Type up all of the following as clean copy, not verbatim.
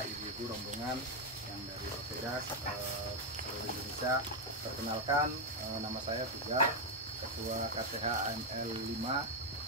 ibu-ibu rombongan yang dari Bappedas seluruh Indonesia. Perkenalkan, nama saya Sugar, Ketua KTH AML 5,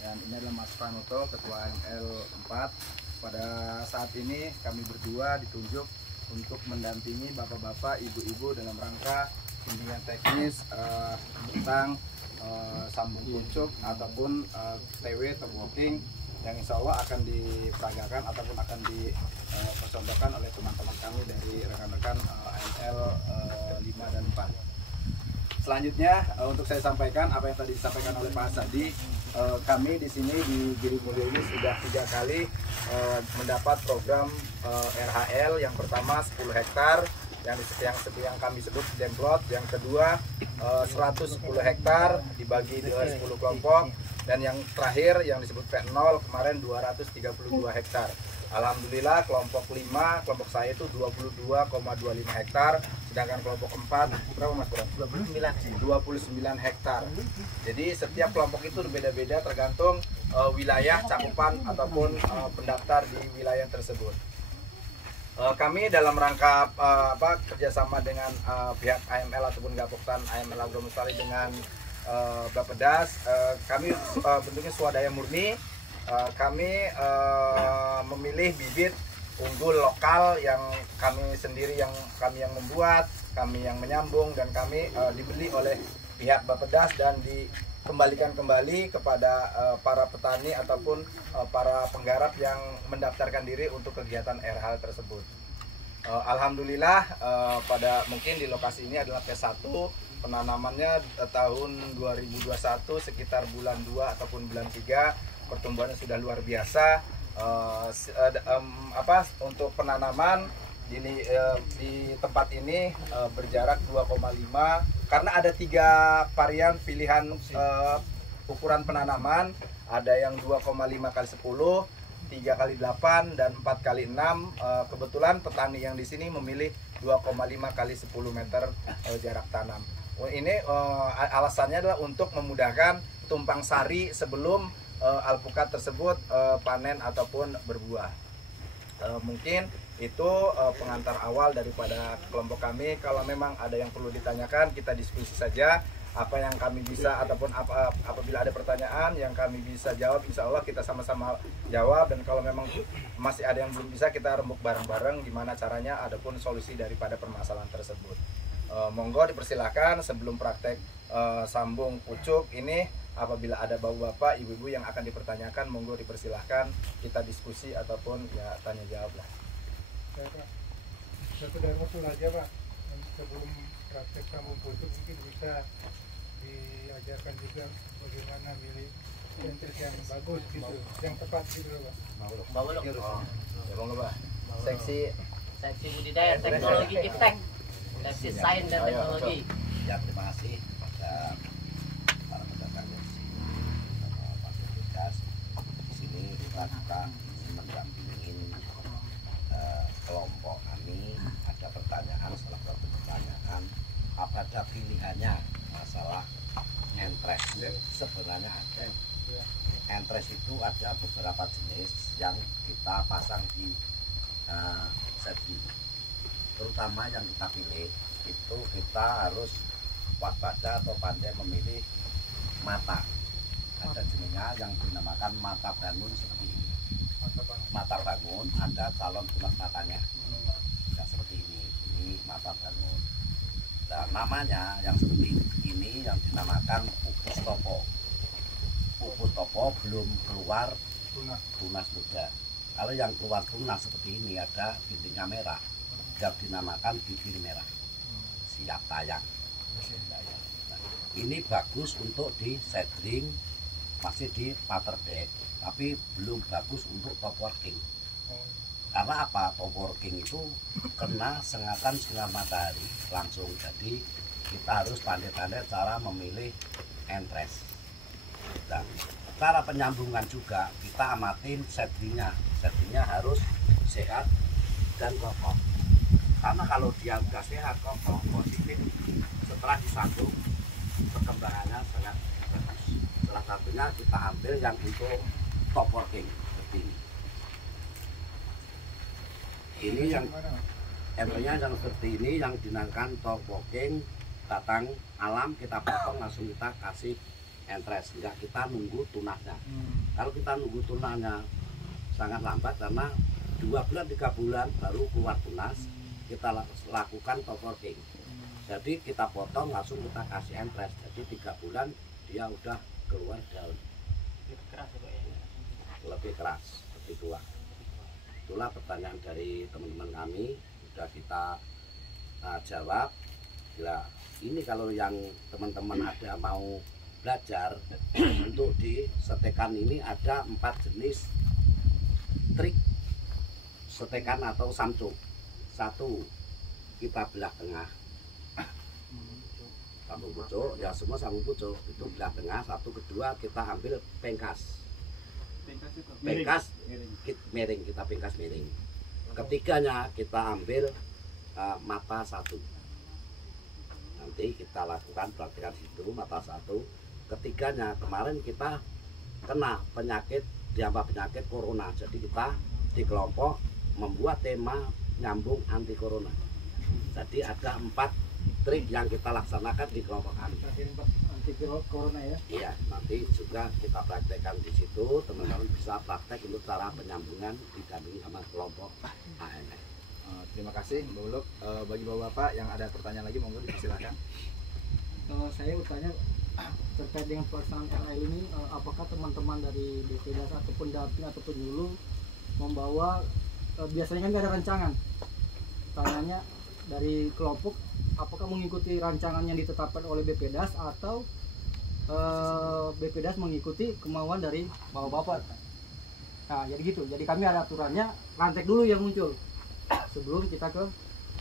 dan ini adalah Mas Pranoto, Ketua AML 4. Pada saat ini kami berdua ditunjuk untuk mendampingi bapak-bapak, ibu-ibu dalam rangka bimbingan teknis tentang sambung pucuk ataupun TW atau walking yang insya Allah akan diperagakan ataupun akan dipercontohkan oleh teman-teman kami dari rekan-rekan AML 5 dan 4. Selanjutnya untuk saya sampaikan apa yang tadi disampaikan oleh Pak Asadi, kami di sini di Giripulyo ini sudah 3 kali mendapat program RHL. Yang pertama 10 hektar yang kami sebut demplot, yang kedua 110 hektar dibagi 10 kelompok, dan yang terakhir yang disebut P0 kemarin 232 hektar. Alhamdulillah kelompok 5, kelompok saya itu 22,25 hektar, sedangkan kelompok 4 berapa Mas Bro? 29 hektar. Jadi setiap kelompok itu berbeda-beda tergantung wilayah cakupan ataupun pendaftar di wilayah tersebut. Kami dalam rangka kerjasama dengan pihak AML ataupun Gapoktan AML Agromestari dengan Bappedas, kami bentuknya swadaya murni. Kami memilih bibit unggul lokal yang kami sendiri yang membuat, kami yang menyambung, dan kami dibeli oleh pihak Bappedas dan dikembalikan kembali kepada para petani ataupun para penggarap yang mendaftarkan diri untuk kegiatan RHL tersebut. Alhamdulillah pada mungkin di lokasi ini adalah P1, penanamannya tahun 2021 sekitar bulan 2 ataupun bulan 3, pertumbuhannya sudah luar biasa. Untuk penanaman di tempat ini berjarak 2,5 karena ada 3 varian pilihan ukuran penanaman, ada yang 2,5 kali 10, 3 kali 8, dan 4 kali 6. Kebetulan petani yang di sini memilih 2,5 kali 10 meter jarak tanam. Ini alasannya adalah untuk memudahkan tumpang sari sebelum alpukat tersebut panen ataupun berbuah. Mungkin itu pengantar awal daripada kelompok kami. Kalau memang ada yang perlu ditanyakan, kita diskusi saja apa yang kami bisa, ataupun apabila ada pertanyaan yang kami bisa jawab, insya Allah kita sama-sama jawab. Dan kalau memang masih ada yang belum bisa, kita rembuk bareng-bareng gimana caranya, adapun solusi daripada permasalahan tersebut. Monggo dipersilahkan sebelum praktek sambung pucuk ini, apabila ada bapak-bapak, ibu-ibu yang akan dipertanyakan, monggo dipersilahkan kita diskusi ataupun ya tanya jawab lah. Ya, Pak. Satu dari usul aja Pak, sebelum praktek sambung pucuk mungkin bisa diajarkan juga bagaimana milih entres yang bagus gitu, yang tepat gitu Pak. Mau ya monggo Pak. Seksi budidaya teknologi iptek, seksi sains dan teknologi. Ya, terima kasih pada para pedagang di sini, Pak Bappedas. Di sini kita mendampingin kelompok kami. Ada pertanyaan, salah satu pertanyaan, apa ada pilihannya masalah entres? Sebenarnya ada. Entres itu ada beberapa jenis yang kita pasang di seedling. Terutama yang kita pilih itu kita harus waspada atau pandai memilih mata. Ada jenisnya yang dinamakan mata bangun seperti ini. Mata bangun ada calon tunas matanya. Ya, seperti ini mata bangun. Nah, namanya yang seperti ini yang dinamakan pupus topo. Pupus topo belum keluar tunas muda. Kalau yang keluar tunas seperti ini ada bintiknya merah, yang dinamakan bibir merah. Siap tayang. Nah, ini bagus untuk di seedling, masih di pattern bed, tapi belum bagus untuk top working. Karena apa? Top working itu kena sengatan sinar matahari langsung. Jadi kita harus pandai-pandai cara memilih entres. Nah, cara penyambungan juga kita amatin seedlingnya. Seedlingnya harus sehat dan kokoh. Karena kalau dia sudah sehat, kokoh, positif, setelah disambung perkembangannya sangat bagus. Salah satunya kita ambil yang untuk top working seperti ini. Ini yang embryonya yang seperti ini yang dinamakan top walking, datang alam kita potong langsung kita kasih entres, enggak kita nunggu tunasnya. Kalau kita nunggu tunasnya sangat lambat karena 2 bulan 3 bulan baru keluar tunas, kita lakukan top walking. Jadi kita potong langsung kita kasih entres, jadi 3 bulan dia udah keluar daun lebih keras seperti itulah. Itulah pertanyaan dari teman-teman kami sudah kita jawab. Bila ini kalau yang teman-teman ada mau belajar untuk di setekan ini ada 4 jenis trik setekan atau samcuk. 1 kita belah tengah sambung pucuk, ya semua sambung pucuk itu belah tengah. 1, kedua kita ambil pengkas miring, kita pengkas miring. Ketiganya kita ambil mata 1. Nanti kita lakukan praktikan situ mata 1. Ketiganya kemarin kita kena penyakit corona, jadi kita di kelompok membuat tema nyambung anti corona. Jadi ada 4 trik yang kita laksanakan di kelompok kami. Anti corona ya. Iya, nanti juga kita praktekkan di situ, teman-teman bisa praktek untuk cara penyambungan didampingi sama kelompok AML. Terima kasih Mbak Uluk. Bagi bapak-bapak yang ada pertanyaan lagi monggo dipersilakan. Saya bertanya terkait dengan pelaksanaan RL ini, apakah teman-teman dari BPDAS ataupun Dapin ataupun Hulu membawa, biasanya kan nggak ada rancangan, tanyanya dari kelompok apakah mengikuti rancangan yang ditetapkan oleh BPDAS atau BPDAS mengikuti kemauan dari bapak-bapak. Nah jadi gitu, jadi kami ada aturannya, rantek dulu yang muncul sebelum kita ke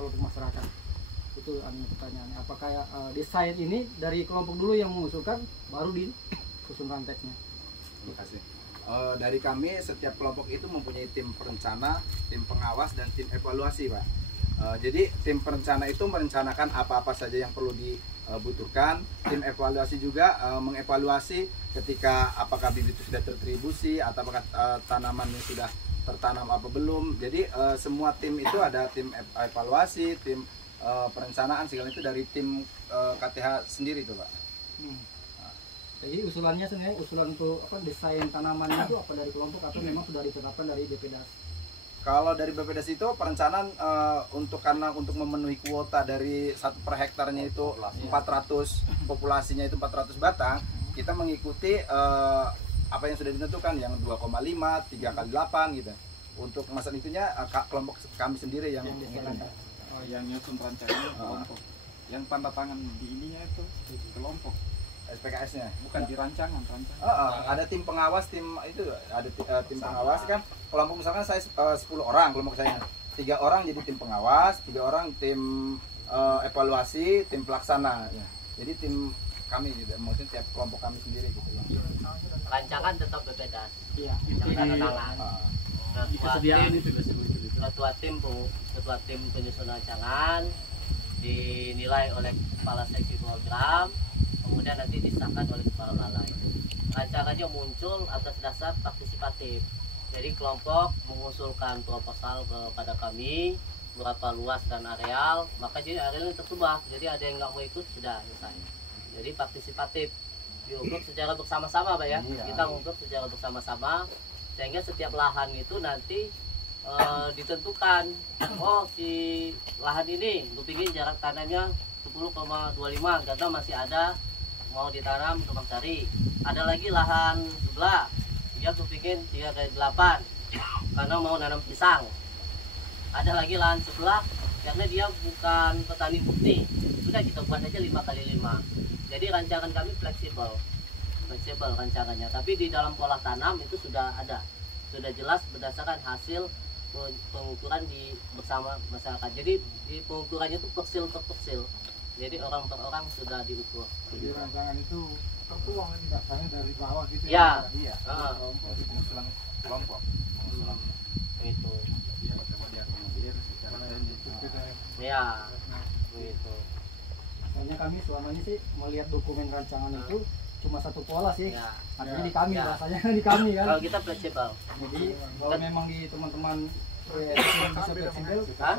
kelompok masyarakat. Itu pertanyaannya, apakah desain ini dari kelompok dulu yang mengusulkan baru disusun ranteknya. Terima kasih. Dari kami setiap kelompok itu mempunyai tim perencana, tim pengawas, dan tim evaluasi, Pak. Jadi tim perencana itu merencanakan apa-apa saja yang perlu dibutuhkan. Tim evaluasi juga mengevaluasi ketika apakah bibit itu sudah terdistribusi atau apakah tanamannya sudah tertanam apa belum. Jadi semua tim itu ada tim evaluasi, tim perencanaan, segala itu dari tim KTH sendiri tuh, Pak. Jadi usulannya sebenarnya usulan untuk desain tanamannya itu apa dari kelompok atau memang sudah ditetapkan dari BPDAS? Kalau dari BPDAS itu perencanaan untuk memenuhi kuota dari 1 per hektarnya itu 400, populasinya itu 400 batang, kita mengikuti apa yang sudah ditentukan yang 2,5, 3 kali 8 gitu. Untuk masalah itunya kelompok kami sendiri yang yang nyusun rancangannya kelompok. Yang tanda tangan di ininya itu kelompok. SPKS-nya Bukan di rancangan. ada tim pengawas, tim itu ada tim pengawas kan. Kelompok misalkan saya 10 orang kelompok saya. 3 orang jadi tim pengawas, 3 orang tim evaluasi, tim pelaksana ya. Jadi tim kami gitu, maksudnya tiap kelompok kami sendiri gitu ya. Rancangan tetap BPDAS. Iya. Tanda tangan. Ketua tim penyusun rancangan dinilai oleh kepala seksi program, kemudian nanti disahkan oleh kepala balai. Rancangannya muncul atas dasar partisipatif. Jadi kelompok mengusulkan proposal kepada kami berapa luas dan areal, maka jadi arealnya tersebar. Jadi ada yang nggak mau ikut sudah selesai. Jadi partisipatif, diukur secara bersama-sama, Pak ya. Kita mengukur secara bersama-sama sehingga setiap lahan itu nanti ditentukan, oh si lahan ini gue pingin jarak tanamnya 10,25 karena masih ada mau ditanam kembang sari. Ada lagi lahan sebelah dia gue pingin 3 kali 8 karena mau nanam pisang. Ada lagi lahan sebelah karena dia bukan petani murni, sudah kita buat aja 5 kali 5. Jadi rancangan kami fleksibel rancangannya, tapi di dalam pola tanam itu sudah ada, sudah jelas berdasarkan hasil pengukuran di bersama masyarakat. Jadi di pengukurannya itu persil per persil, jadi orang per orang sudah diukur. Jadi rancangan itu tertuang dasarnya dari bawah gitu ya. Iya. Dari pengusulan kelompok. Itu. Dia mau diakomodir secara Ya. Begitu. Soalnya kami selama ini sih melihat dokumen rancangan itu cuma satu pola sih. Ya. Artinya di kami, Ya. rasanya di kami kan. Kalau kita fleksibel. Jadi kalau memang di teman-teman bisa fleksibel Hah?